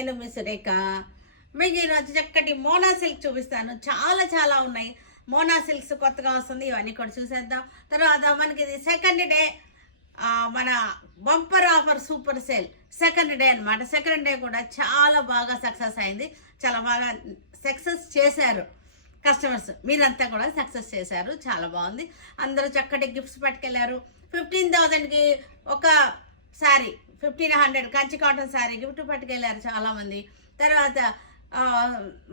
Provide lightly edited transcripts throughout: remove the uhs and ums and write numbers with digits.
నేను మీ సురేఖ. మీకు ఈరోజు చక్కటి మోనా సిల్క్ చూపిస్తాను. చాలా చాలా ఉన్నాయి. మోనా సిల్క్స్ కొత్తగా వస్తుంది, ఇవన్నీ కూడా చూసేద్దాం. తర్వాత మనకి ఇది సెకండ్ డే, మన bumper offer super sale second day అనమాట. సెకండ్ డే కూడా చాలా బాగా సక్సెస్ అయింది, చాలా బాగా సక్సెస్ చేశారు కస్టమర్స్. మీరంతా కూడా సక్సెస్ చేశారు, చాలా బాగుంది. అందరూ చక్కటి గిఫ్ట్స్ పట్టుకెళ్ళారు. 15,000కి ఒక శారీ, 1,500 కంచి కాటన్ శారీ గిఫ్ట్ పట్టుకెళ్ళారు చాలామంది. తర్వాత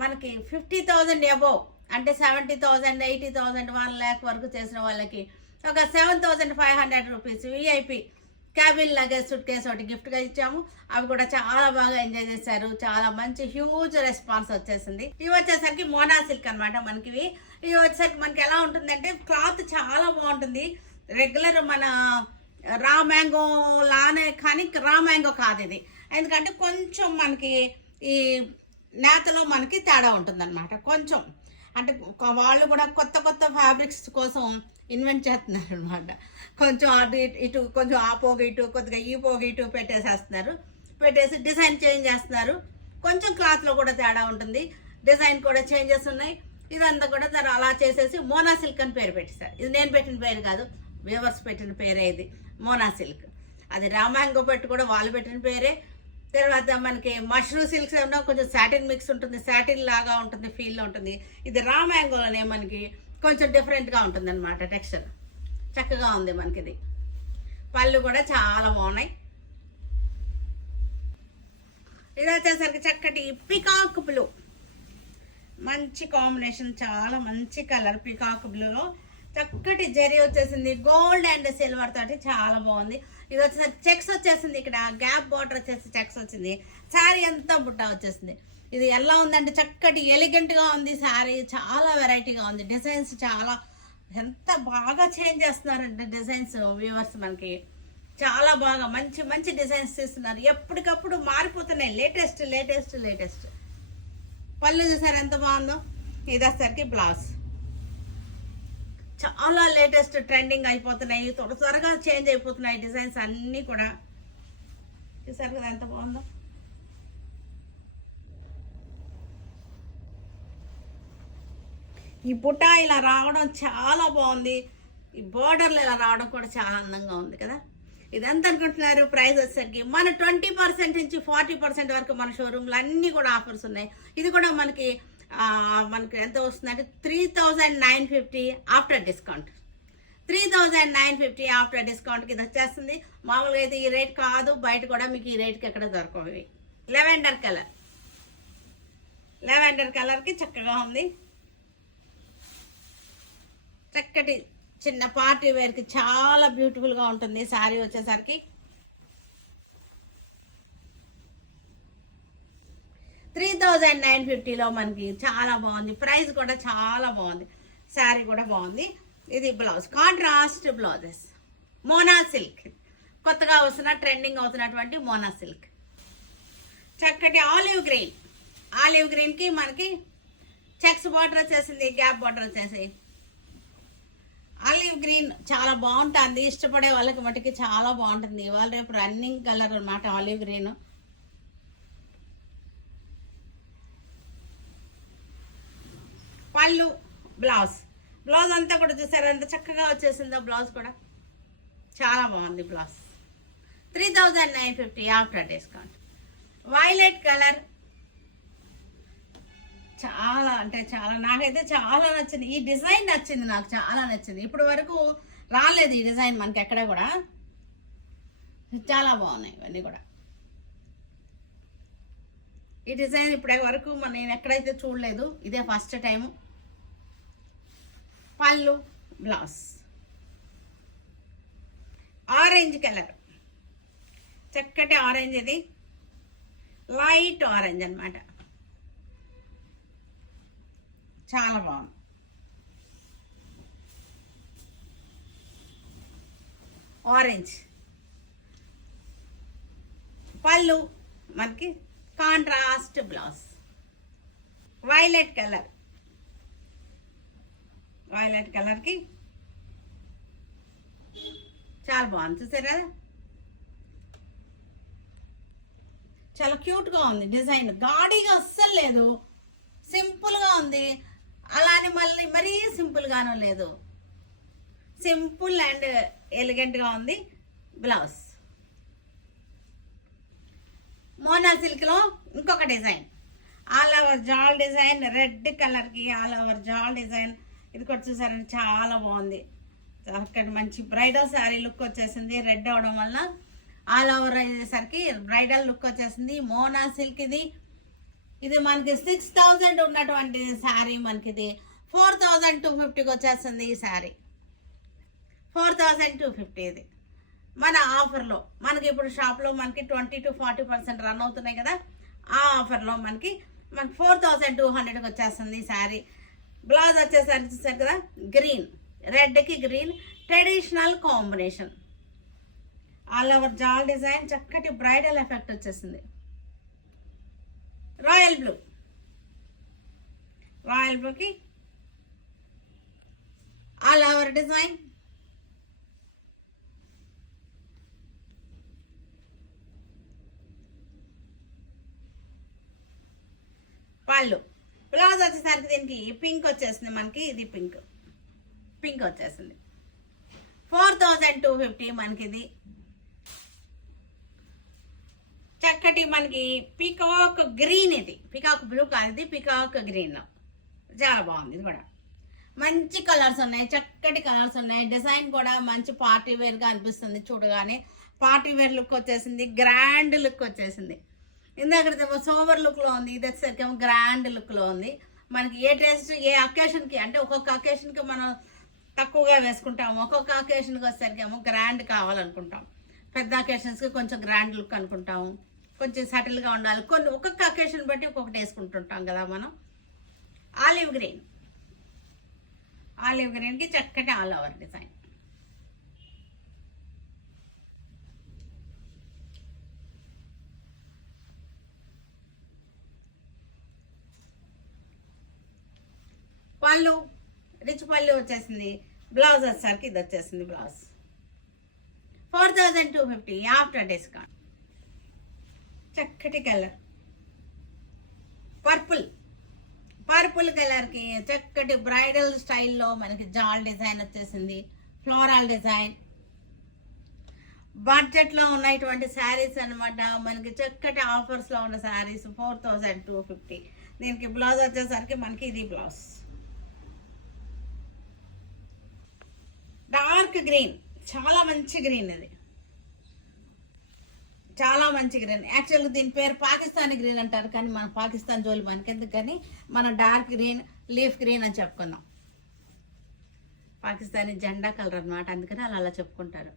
మనకి 50,000 అబోవ్ అంటే 70,000, 80,000, 1 lakh వరకు చేసిన వాళ్ళకి ఒక 7,500 rupees VIP cabin luggage suit case ఒకటి గిఫ్ట్గా ఇచ్చాము. అవి కూడా చాలా బాగా ఎంజాయ్ చేశారు. చాలా మంచి హ్యూజ్ రెస్పాన్స్ వచ్చేసింది. ఇవి వచ్చేసరికి మోనా సిల్క్ అనమాట. మనకి ఇవి వచ్చేసరికి మనకి ఎలా ఉంటుందంటే క్లాత్ చాలా బాగుంటుంది. రెగ్యులర్ మన రా మ్యాంగో లానే, కానీ రా మ్యాంగో కాదు ఇది. ఎందుకంటే కొంచెం మనకి ఈ నేతలో మనకి తేడా ఉంటుందన్నమాట. కొంచెం అంటే వాళ్ళు కూడా కొత్త కొత్త ఫ్యాబ్రిక్స్ కోసం ఇన్వెంట్ చేస్తున్నారు అనమాట. కొంచెం అటు ఇటు, కొంచెం ఆ పోగు ఇటు, కొద్దిగా ఈ పోగు ఇటు పెట్టేసేస్తున్నారు. పెట్టేసి డిజైన్ చేంజ్ చేస్తున్నారు. కొంచెం క్లాత్లో కూడా తేడా ఉంటుంది, డిజైన్ కూడా చేంజెస్ ఉన్నాయి. ఇదంతా కూడా తను అలా చేసేసి మోనా సిల్క్ అని పేరు పెట్టేశారు. ఇది నేను పెట్టిన పేరు కాదు, వ్యూవర్స్ పెట్టిన పేరే ఇది మోనా సిల్క్. అది రామాంగో పెట్టి కూడా వాళ్ళు పెట్టిన పేరే. తర్వాత మనకి మష్రూమ్ సిల్క్స్ ఏమన్నా కొంచెం సాటిన్ మిక్స్ ఉంటుంది, సాటిన్ లాగా ఉంటుంది, ఫీల్లో ఉంటుంది. ఇది రా మ్యాంగోలోనే మనకి కొంచెం డిఫరెంట్గా ఉంటుంది అనమాట. టెక్స్చర్ చక్కగా ఉంది మనకి. ఇది పళ్ళు కూడా చాలా బాగున్నాయి. ఇది వచ్చేసరికి చక్కటి పికాక్ బ్లూ, మంచి కాంబినేషన్, చాలా మంచి కలర్. పికాక్ బ్లూలో చక్కటి జరీ వచ్చేసింది, గోల్డ్ అండ్ సిల్వర్ తోటి చాలా బాగుంది. ఇది వచ్చేసరికి చెక్స్ వచ్చేసింది, ఇక్కడ గ్యాప్ బార్డర్ వచ్చేసి చెక్స్ వచ్చింది. శారీ అంతా బుట్ట వచ్చేసింది. ఇది ఎలా ఉందంటే చక్కటి ఎలిగెంట్గా ఉంది శారీ, చాలా వెరైటీగా ఉంది. డిజైన్స్ చాలా ఎంత బాగా చేంజ్ చేస్తున్నారంటే డిజైన్స్ వ్యూవర్స్ మనకి చాలా బాగా మంచి మంచి డిజైన్స్ తీస్తున్నారు. ఎప్పటికప్పుడు మారిపోతున్నాయి, లేటెస్ట్ లేటెస్ట్ లేటెస్ట్. పళ్ళు చూసారు ఎంత బాగుందో. ఇది వచ్చేసరికి బ్లౌజ్ చాలా లేటెస్ట్, ట్రెండింగ్ అయిపోతున్నాయి, త్వరగా చేంజ్ అయిపోతున్నాయి డిజైన్స్ అన్నీ కూడా. చూసారు కదా ఎంత బాగుందో. ఈ బుట్ట ఇలా రావడం చాలా బాగుంది. ఈ బోర్డర్లు ఇలా రావడం కూడా చాలా అందంగా ఉంది కదా. ఇదంతా అనుకుంటున్నారు. ప్రైస్ వచ్చేసరికి మన 20% నుంచి 40% వరకు మన షోరూమ్లో అన్నీ కూడా ఆఫర్స్ ఉన్నాయి. ఇది కూడా మనకి ఎంత వస్తుందంటే 3,950 ఆఫ్టర్ డిస్కౌంట్. 3,950 ఆఫ్టర్ డిస్కౌంట్కి ఇది వచ్చేస్తుంది. మామూలుగా అయితే ఈ రేట్ కాదు, బయట కూడా మీకు ఈ రేట్కి ఎక్కడ దొరకవు. లెవెండర్ కలర్, లెవెండర్ కలర్కి చక్కగా ఉంది. చక్కటి చిన్న పార్టీ వేర్కి చాలా బ్యూటిఫుల్గా ఉంటుంది శారీ వచ్చేసరికి. 3,950లో మనకి చాలా బాగుంది. ప్రైస్ కూడా చాలా బాగుంది, శారీ కూడా బాగుంది. ఇది blouse, contrast blouses. Mona silk కొత్తగా వస్తున్న ట్రెండింగ్ అవుతున్నటువంటి మోనా సిల్క్. చక్కటి ఆలివ్ గ్రీన్, ఆలివ్ గ్రీన్కి మనకి చెక్స్ బార్డర్ వచ్చేసింది, గ్యాప్ బార్డర్ వచ్చేసి. ఆలివ్ గ్రీన్ చాలా బాగుంటుంది, ఇష్టపడే వాళ్ళకి మటుకి చాలా బాగుంటుంది. ఇవాళ రేపు రన్నింగ్ కలర్ అనమాట ఆలివ్ గ్రీన్. పళ్ళు, బ్లౌజ్, బ్లౌజ్ అంతా కూడా చూసారు ఎంత చక్కగా వచ్చేసిందో. బ్లౌజ్ కూడా చాలా బాగుంది. Blouse 3,950 after discount. Violet colour చాలా అంటే చాలా, నాకైతే చాలా నచ్చింది. ఈ డిజైన్ నచ్చింది, నాకు చాలా నచ్చింది. ఇప్పటి వరకు రాలేదు ఈ డిజైన్ మనకి ఎక్కడ కూడా. చాలా బాగున్నాయి ఇవన్నీ కూడా. ఈ డిజైన్ ఇప్పటి వరకు నేను ఎక్కడైతే చూడలేదు, ఇదే ఫస్ట్ టైము. పళ్ళు, బ్లౌజ్, ఆరెంజ్ కలర్, చక్కటి ఆరెంజ్. ఇది లైట్ ఆరెంజ్ అనమాట, చాలా బాగుంది. ఆరెంజ్ పళ్ళు, మనకి contrast blouse. Violet colour, violet కలర్కి చాలా బాగుంది. చూసారా చాలా క్యూట్గా ఉంది డిజైన్, గాడిగా అస్సలు లేదు, సింపుల్గా ఉంది. అలానే మళ్ళీ మరీ సింపుల్గానూ లేదు, సింపుల్ అండ్ ఎలిగెంట్గా ఉంది. బ్లౌజ్ మోనా సిల్క్లో ఇంకొక డిజైన్, ఆల్ ఓవర్ జాల్ డిజైన్, రెడ్ కలర్కి ఆల్ ఓవర్ జాల్ డిజైన్. ఇది కూడా చూసారండి చాలా బాగుంది, అక్కడ మంచి బ్రైడల్ శారీ లుక్ వచ్చేసింది. రెడ్ అవడం వల్ల ఆల్ ఓవర్ అయ్యేసరికి బ్రైడల్ లుక్ వచ్చేసింది. మోనా సిల్క్ ఇది మనకి 6000 ఉన్నటువంటి శారీ మనకి ఇది 4250కి వచ్చేస్తుంది. ఈ శారీ 4250 ఇది మన ఆఫర్లో. మనకి ఇప్పుడు షాప్లో మనకి 20 to 40% రన్ అవుతున్నాయి కదా, ఆ ఆఫర్లో మనకి 4200కి వచ్చేస్తుంది ఈ శారీ. బ్లౌజ్ వచ్చేసరికి చూసారు కదా, గ్రీన్, రెడ్కి green traditional combination, all over జాల్ డిజైన్, చక్కటి బ్రైడల్ ఎఫెక్ట్ వచ్చేసింది. రాయల్ బ్లూకి all over design, pallu. Blouse వచ్చేసరికి దీనికి పింక్ వచ్చేసింది మనకి, ఇది పింక్ వచ్చేసింది. 4250 మనకి ఇది. చక్కటి మనకి పీకాక్ గ్రీన్, ఇది పీకాక్ బ్లూ కాదు, ఇది పీకాక్ గ్రీన్, చాలా బాగుంది. ఇది కూడా మంచి కలర్స్ ఉన్నాయి, చక్కటి కలర్స్ ఉన్నాయి. డిజైన్ కూడా మంచి పార్టీ వేర్గా అనిపిస్తుంది చూడగానే. పార్టీ వేర్ లుక్ వచ్చేసింది, గ్రాండ్ లుక్ వచ్చేసింది. ఇందాక సోబర్ లుక్లో ఉంది, ఇది వచ్చేసరికి గ్రాండ్ లుక్లో ఉంది. మనకి ఏ టేస్ట్ ఏ అకేషన్కి అంటే ఒక్కొక్క అకేషన్కి మనం తక్కువగా వేసుకుంటాము, ఒక్కొక్క అకేషన్కి వచ్చేసరికి ఏమో గ్రాండ్ కావాలనుకుంటాం. పెద్ద అకేషన్స్కి కొంచెం గ్రాండ్ లుక్ అనుకుంటాము, కొంచెం సటిల్గా ఉండాలి. ఒక్కొక్క అకేషన్ బట్టి ఒక్కొక్కటి వేసుకుంటుంటాం కదా మనం. ఆలివ్ గ్రీన్కి చక్కటి ఆల్ ఓవర్ డిజైన్. పళ్ళు రిచ్ పళ్ళు వచ్చేసింది. బ్లౌజ్ వచ్చేసరికి ఇది వచ్చేసింది. Blouse 4250 after discount. చక్కటి కలర్ పర్పుల్ కలర్కి చక్కటి బ్రైడల్ స్టైల్లో మనకి జాల్ డిజైన్ వచ్చేసింది, ఫ్లోరల్ డిజైన్. బడ్జెట్లో ఉన్నటువంటి శారీస్ అనమాట, మనకి చక్కటి ఆఫర్స్లో ఉన్న శారీస్ 4250. దీనికి బ్లౌజ్ వచ్చేసరికి మనకి ఇది బ్లౌజ్. డార్క్ గ్రీన్, చాలా మంచి గ్రీన్, ఇది చాలా మంచి గ్రీన్. యాక్చువల్గా దీని పేరు పాకిస్తానీ గ్రీన్ అంటారు, కానీ మన పాకిస్తాన్ జోలి మనకెందుకు, కానీ మన డార్క్ గ్రీన్, లీఫ్ గ్రీన్ అని చెప్పుకుందాం. పాకిస్తానీ జెండా కలర్ అనమాట, అందుకని అలా చెప్పుకుంటారు.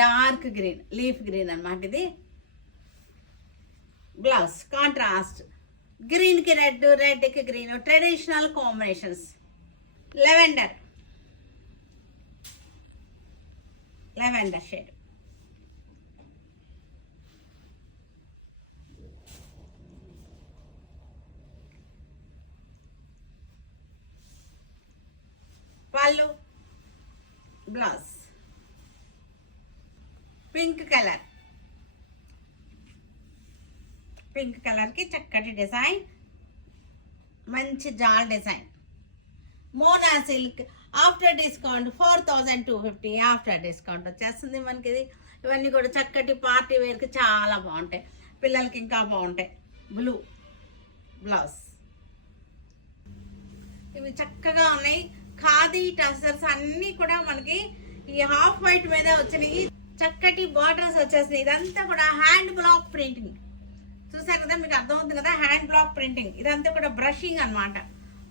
డార్క్ గ్రీన్, లీఫ్ గ్రీన్ అనమాట ఇది. బ్లౌజ్ కాంట్రాస్ట్, గ్రీన్కి రెడ్, రెడ్కి green, traditional combinations. Lavender shade. Pallu, blouse pink కలర్కి చక్కటి డిజైన్, మంచి జాల్ డిజైన్. మోనా silk after discount 4250 after discount వచ్చేస్తుంది మనకి ఇది. ఇవన్నీ కూడా చక్కటి పార్టీ వేర్కి చాలా బాగుంటాయి, పిల్లలకి ఇంకా బాగుంటాయి. బ్లూ బ్లౌజ్, ఇవి చక్కగా ఉన్నాయి. ఖాదీ టసర్స్ అన్నీ కూడా మనకి ఈ హాఫ్ వైట్ మీద వచ్చినాయి, చక్కటి బార్డర్స్ వచ్చేసినాయి. ఇదంతా కూడా హ్యాండ్ బ్లాక్ ప్రింటింగ్, చూసారు కదా, మీకు అర్థమవుతుంది కదా, హ్యాండ్ బ్లాక్ ప్రింటింగ్. ఇదంతా కూడా బ్రషింగ్ అనమాట,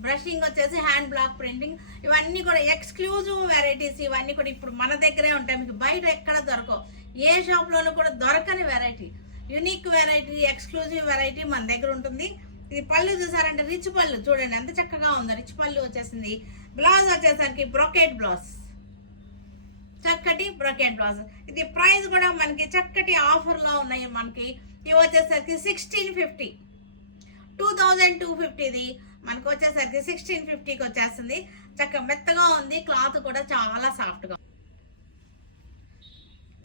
బ్రషింగ్ వచ్చేసి హ్యాండ్ బ్లాక్ ప్రింటింగ్. ఇవన్నీ కూడా ఎక్స్క్లూజివ్ వెరైటీస్, ఇవన్నీ కూడా ఇప్పుడు మన దగ్గరే ఉంటాయి, మీకు బయట ఎక్కడ దొరకవు, ఏ షాప్లోనూ కూడా దొరకని variety, unique variety, exclusive variety మన దగ్గర ఉంటుంది. ఇది పళ్ళు చూసారంటే రిచ్ పళ్ళు, చూడండి ఎంత చక్కగా ఉందో, రిచ్ పళ్ళు వచ్చేసింది. బ్లౌజ్ వచ్చేసరికి బ్రొకెట్ బ్లౌజ్, చక్కటి బ్రొకెట్ బ్లౌజ్. ఇది ప్రైస్ కూడా మనకి చక్కటి ఆఫర్లో ఉన్నాయి మనకి. ఇవి వచ్చేసరికి 1650, 2250 ఇది మనకు వచ్చేసరికి 1650కి వచ్చేస్తుంది. చక్కగా మెత్తగా ఉంది, క్లాత్ కూడా చాలా సాఫ్ట్గా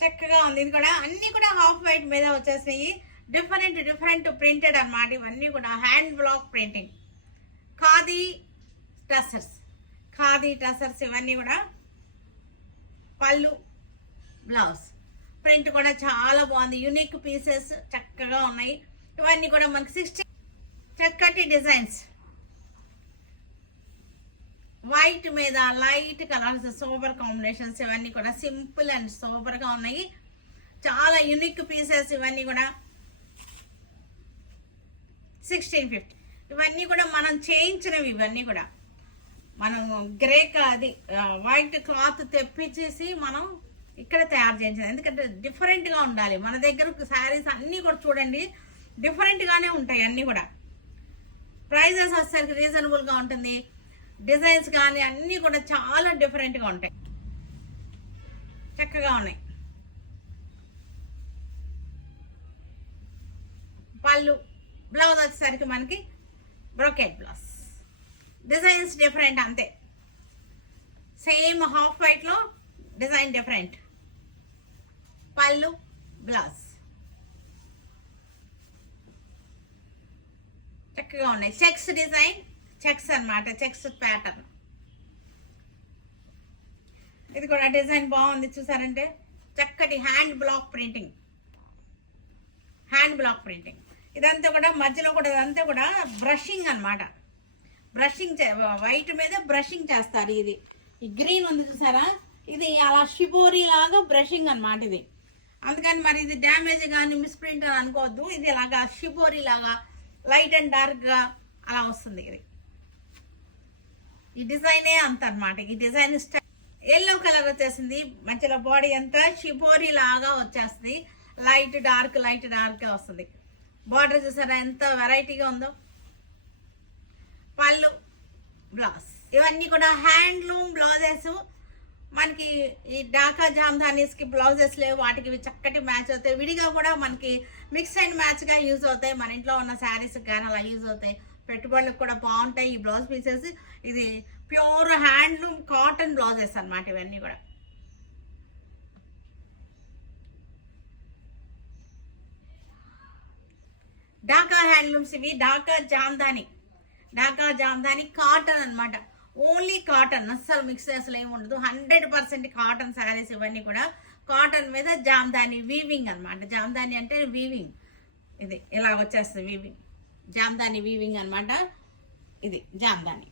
చక్కగా ఉంది. ఇది కూడా అన్ని కూడా హాఫ్ వైట్ మీద వచ్చేసినాయి. డిఫరెంట్ ప్రింటెడ్ అన్నమాట. ఇవన్నీ కూడా hand block printing. Khadi tussars ఇవన్నీ కూడా పళ్ళు, బ్లౌజ్. ప్రింట్ కూడా చాలా బాగుంది. యూనిక్ పీసెస్ చక్కగా ఉన్నాయి. ఇవన్నీ కూడా మనకి 60 చక్కటి డిజైన్స్. వైట్ మీద లైట్ కలర్స్, సూపర్ కాంబినేషన్స్. ఇవన్నీ కూడా సింపుల్ అండ్ సూపర్గా ఉన్నాయి. చాలా యూనిక్ పీసెస్. ఇవన్నీ కూడా 1650. ఇవన్నీ కూడా మనం చేయించినవి. ఇవన్నీ కూడా మనం వైట్ క్లాత్ తెప్పించేసి మనం ఇక్కడ తయారు చేయించాలి. ఎందుకంటే డిఫరెంట్గా ఉండాలి. మన దగ్గర శారీస్ అన్నీ కూడా చూడండి డిఫరెంట్గానే ఉంటాయి. అన్నీ కూడా ప్రైజెస్ వచ్చేసరికి రీజనబుల్గా ఉంటుంది. డిజైన్స్ కానీ అన్నీ కూడా చాలా డిఫరెంట్గా ఉంటాయి. చక్కగా ఉన్నాయి. పళ్ళు, బ్లౌజ్ వచ్చేసరికి మనకి బ్రోకెట్ బ్లౌజ్. డిజైన్స్ డిఫరెంట్ అంతే. సేమ్ హాఫ్ వైట్లో డిజైన్ డిఫరెంట్. పళ్ళు, బ్లౌజ్ చక్కగా ఉన్నాయి. చెక్స్ డిజైన్, చెక్స్ అన్నమాట. Checks pattern. ఇది కూడా డిజైన్ బాగుంది. చూసారంటే చక్కటి హ్యాండ్ బ్లాక్ ప్రింటింగ్. ఇదంతా కూడా మధ్యలో కూడా ఇదంతా కూడా బ్రషింగ్ అన్నమాట. వైట్ మీద బ్రషింగ్ చేస్తారు. ఇది ఈ గ్రీన్ ఉంది చూసారా, ఇది అలా షిబోరీ లాగా బ్రషింగ్ అన్నమాట. ఇది అందుకని మరి ఇది డ్యామేజ్ కానీ మిస్ప్రింట్ అని అనుకోవద్దు. ఇది ఇలాగా షిబోరీ లాగా లైట్ అండ్ డార్క్ గా అలా వస్తుంది. ఇది ఈ డిజైనే అంత అన్నమాట. ఈ డిజైన్ ఎల్లో కలర్ వచ్చేసింది. మధ్యలో బాడీ అంతా షిబోరీ లాగా వచ్చేస్తుంది. లైట్ డార్క్ గా వస్తుంది. బార్డర్ చూసారా ఎంత వెరైటీగా ఉందో. పళ్ళు, బ్లౌజ్ ఇవన్నీ కూడా హ్యాండ్లూమ్ బ్లౌజెస్. మనకి ఈ ఢాకా జామ్దానీస్కి బ్లౌజెస్ లేవు. వాటికి ఇవి చక్కటి మ్యాచ్ అవుతాయి. విడిగా కూడా మనకి మిక్స్ అండ్ మ్యాచ్గా యూజ్ అవుతాయి. మన ఇంట్లో ఉన్న శారీస్కి కానీ అలా యూజ్ అవుతాయి. పెట్టుబడులకు కూడా బాగుంటాయి ఈ బ్లౌజ్ పీసెస్. ఇది ప్యూర్ హ్యాండ్లూమ్ కాటన్ బ్లౌజెస్ అన్నమాట. ఇవన్నీ కూడా ఢాకా హ్యాండ్లూమ్స్. ఇవి ఢాకా జామ్దాని కాటన్ అన్నమాట. ఓన్లీ కాటన్, అస్సలు మిక్స్ అసలు ఏమి ఉండదు. 100% కాటన్ శారీస్. ఇవన్నీ కూడా కాటన్ మీద జామ్దాని వీవింగ్ అన్నమాట. జామ్దాని అంటే వీవింగ్. ఇది ఇలా వచ్చేస్తుంది వీవింగ్. జామ్దాని వీవింగ్ అన్నమాట. ఇది జామ్దాని.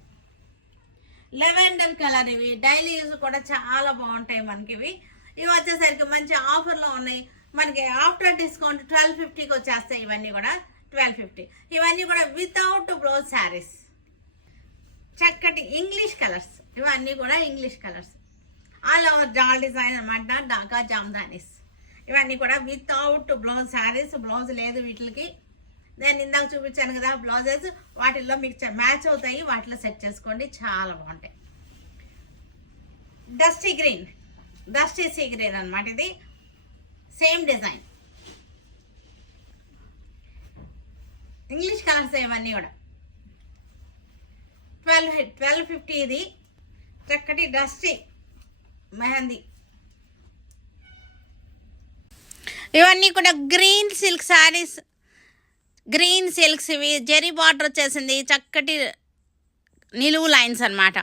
Lavender colour. ఇవి డైలీ యూజ్ కూడా చాలా బాగుంటాయి మనకి. ఇవి వచ్చేసరికి మంచి ఆఫర్లో ఉన్నాయి మనకి. ఆఫ్టర్ డిస్కౌంట్ 1250కి వచ్చేస్తాయి. ఇవన్నీ కూడా 1250. ఇవన్నీ కూడా వితౌట్ బ్లౌజ్ శారీస్. చక్కటి ఇంగ్లీష్ కలర్స్. ఇవన్నీ కూడా ఇంగ్లీష్ కలర్స్. ఆల్ ఓవర్ జాల్ డిజైన్ అన్నమాట. ఢాకా జామ్దానీస్. ఇవన్నీ కూడా వితౌట్ బ్లౌజ్ శారీస్. బ్లౌజ్ లేదు వీటికి. నేను ఇందాక చూపించాను కదా బ్లౌజెస్, వాటిల్లో మీకు మ్యాచ్ అవుతాయి. వాటిలో సెట్ చేసుకోండి, చాలా బాగుంటాయి. డస్టీ సీ గ్రీన్ అన్నమాట. ఇది సేమ్ డిజైన్. ఇంగ్లీష్ కలర్స్ ఇవన్నీ కూడా 1250. ఇది చక్కటి డస్టీ మెహందీ. ఇవన్నీ కూడా గ్రీన్ సిల్క్ శారీస్. ఇవి జెరీ బార్డర్ వచ్చేసింది. చక్కటి నిలువు లైన్స్ అన్నమాట.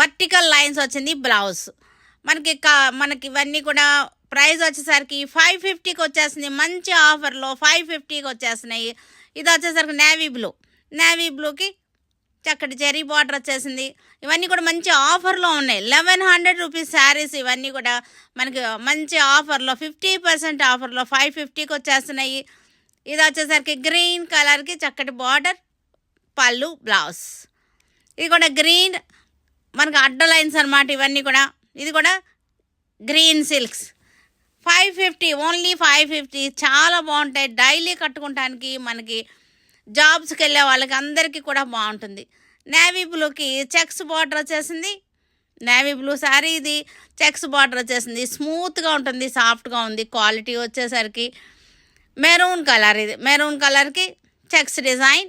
వర్టికల్ లైన్స్ వచ్చింది బ్లౌజ్. మనకి ఇవన్నీ కూడా ప్రైస్ వచ్చేసరికి 550కి వచ్చేసింది. మంచి ఆఫర్లో 550కి వచ్చేస్తున్నాయి. ఇది వచ్చేసరికి నేవీ బ్లూకి చక్కటి జెరీ బార్డర్ వచ్చేసింది. ఇవన్నీ కూడా మంచి ఆఫర్లో ఉన్నాయి. 1100 రూపీస్ శారీస్. ఇవన్నీ కూడా మనకి మంచి ఆఫర్లో 50% ఆఫర్లో 550కి వచ్చేస్తున్నాయి. ఇది వచ్చేసరికి గ్రీన్ కలర్కి చక్కటి బార్డర్, పళ్ళు, బ్లౌజ్. ఇది కూడా గ్రీన్ మనకి అడ్డ లైన్స్ అన్నమాట. ఇవన్నీ కూడా ఇది కూడా గ్రీన్ సిల్క్స్. 550, ఓన్లీ 550. చాలా బాగుంటాయి. డైలీ కట్టుకోవటానికి మనకి జాబ్స్కి వెళ్ళే వాళ్ళకి అందరికీ కూడా బాగుంటుంది. నేవీ బ్లూకి చెక్స్ బార్డర్ వచ్చేసింది. Navy blue sari. ఇది చెక్స్ బార్డర్ వచ్చేసింది. స్మూత్గా ఉంటుంది, సాఫ్ట్గా ఉంది. క్వాలిటీ వచ్చేసరికి మెరూన్ కలర్. ఇది మెరూన్ కలర్కి చెక్స్ డిజైన్.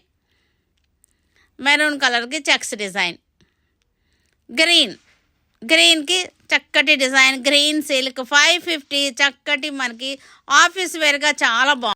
గ్రీన్కి చక్కటి డిజైన్. Green silk 550. చక్కటి మనకి ఆఫీస్ వేర్గా చాలా బాగుంది.